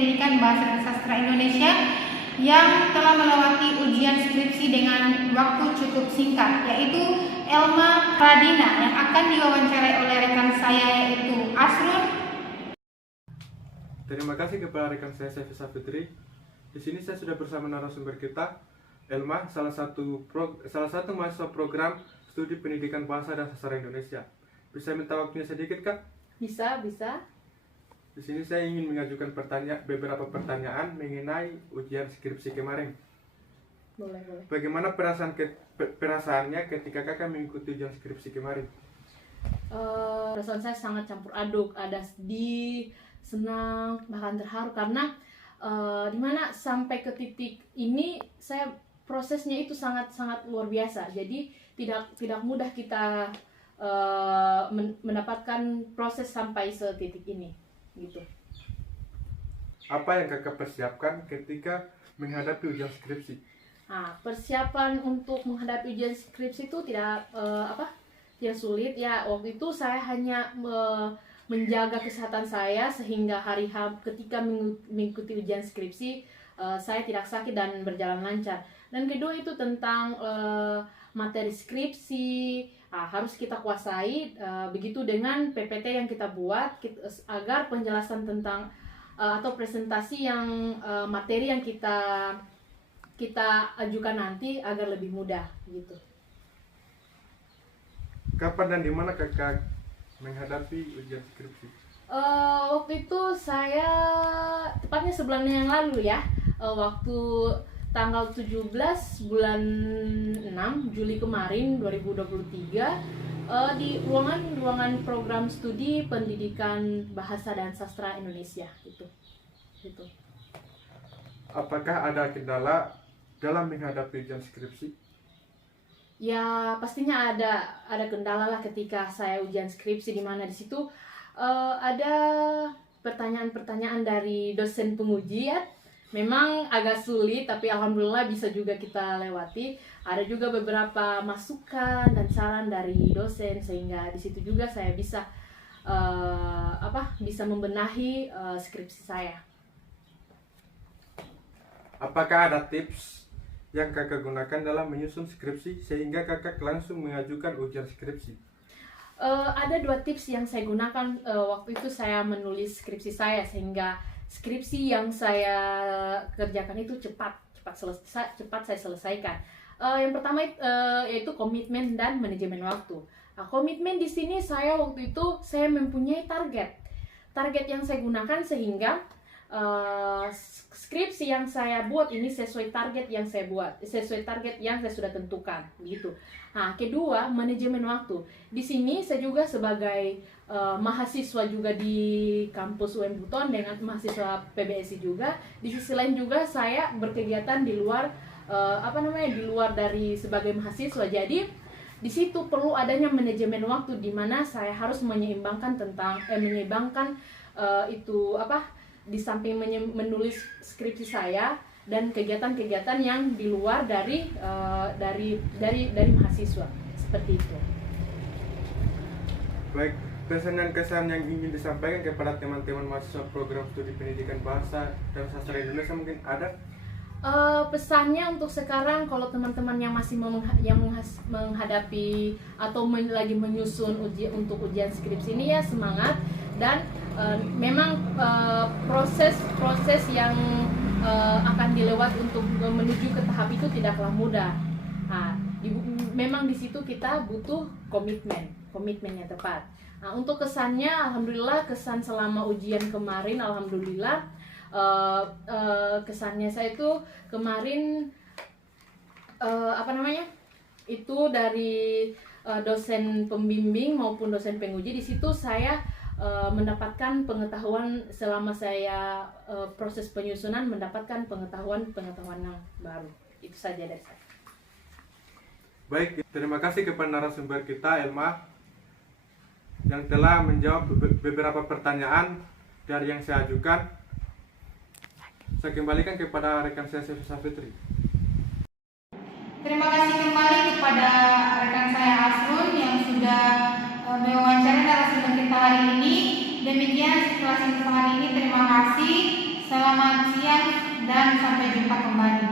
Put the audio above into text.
Pendidikan Bahasa dan Sastra Indonesia yang telah melewati ujian skripsi dengan waktu cukup singkat, yaitu Elma Pradina, yang akan diwawancarai oleh rekan saya yaitu Asrun. Terima kasih kepada rekan saya Saifi Safitri. Di sini saya sudah bersama narasumber kita, Elma, salah satu mahasiswa program Studi Pendidikan Bahasa dan Sastra Indonesia. Bisa minta waktunya sedikit, Kak? Bisa. Di sini saya ingin mengajukan beberapa pertanyaan mengenai ujian skripsi kemarin. Boleh. Bagaimana perasaannya ketika kakak mengikuti ujian skripsi kemarin? Perasaan saya sangat campur aduk, ada sedih, senang, bahkan terharu karena dimana sampai ke titik ini prosesnya itu sangat luar biasa. Jadi tidak mudah kita mendapatkan proses sampai setitik ini, gitu. Apa yang kakak persiapkan ketika menghadapi ujian skripsi? Persiapan untuk menghadapi ujian skripsi itu tidak sulit ya. Waktu itu saya hanya menjaga kesehatan saya sehingga hari H ketika mengikuti ujian skripsi saya tidak sakit dan berjalan lancar. Dan kedua itu tentang materi skripsi harus kita kuasai, begitu dengan PPT yang kita buat agar penjelasan tentang atau presentasi yang materi yang kita ajukan nanti agar lebih mudah gitu. Kapan dan di mana kakak menghadapi ujian skripsi? Waktu itu saya tepatnya sebulan yang lalu ya, waktu tanggal 17 bulan 6 Juli kemarin 2023 di ruangan program studi pendidikan bahasa dan sastra Indonesia gitu. Apakah ada kendala dalam menghadapi ujian skripsi? Ya pastinya ada kendala lah ketika saya ujian skripsi, di mana di situ ada pertanyaan-pertanyaan dari dosen penguji ya. Memang agak sulit, tapi alhamdulillah bisa juga kita lewati. Ada juga beberapa masukan dan saran dari dosen, sehingga di situ juga saya bisa bisa membenahi skripsi saya. Apakah ada tips yang kakak gunakan dalam menyusun skripsi sehingga kakak langsung mengajukan ujian skripsi? Ada 2 tips yang saya gunakan waktu itu saya menulis skripsi saya, sehingga skripsi yang saya kerjakan itu cepat saya selesaikan. Yang pertama yaitu komitmen dan manajemen waktu. Komitmen di sini saya waktu itu saya mempunyai target yang saya gunakan sehingga skripsi yang saya buat ini sesuai target yang saya sudah tentukan gitu. Kedua, manajemen waktu. Di sini saya juga sebagai mahasiswa juga di kampus UM Buton dengan mahasiswa PBSI juga. Di sisi lain juga saya berkegiatan di luar di luar dari sebagai mahasiswa. Jadi di situ perlu adanya manajemen waktu, di mana saya harus menyeimbangkan di samping menulis skripsi saya dan kegiatan-kegiatan yang di luar dari mahasiswa, seperti itu. Baik, pesan dan kesan yang ingin disampaikan kepada teman-teman mahasiswa program studi pendidikan bahasa dan sastra Indonesia mungkin ada? Pesannya untuk sekarang, kalau teman-teman yang masih menghadapi atau lagi menyusun ujian skripsi ini ya semangat, dan memang proses yang akan dilewati untuk menuju ke tahap itu tidaklah mudah. Memang di situ kita butuh komitmen yang tepat. Untuk kesannya, alhamdulillah kesan selama ujian kemarin, alhamdulillah kesannya saya itu kemarin itu dari dosen pembimbing maupun dosen penguji. Di situ saya mendapatkan pengetahuan selama saya proses penyusunan, mendapatkan pengetahuan yang baru. Itu saja dari saya. Baik, terima kasih kepada narasumber kita Elma yang telah menjawab beberapa pertanyaan dari yang saya ajukan. Saya kembalikan kepada rekan saya Saifi Safitri. Terima kasih kembali kepada rekan saya Asrun yang sudah mewawancarai narasumber kita hari ini. Demikian situasi untuk hari ini. Terima kasih. Selamat siang dan sampai jumpa kembali.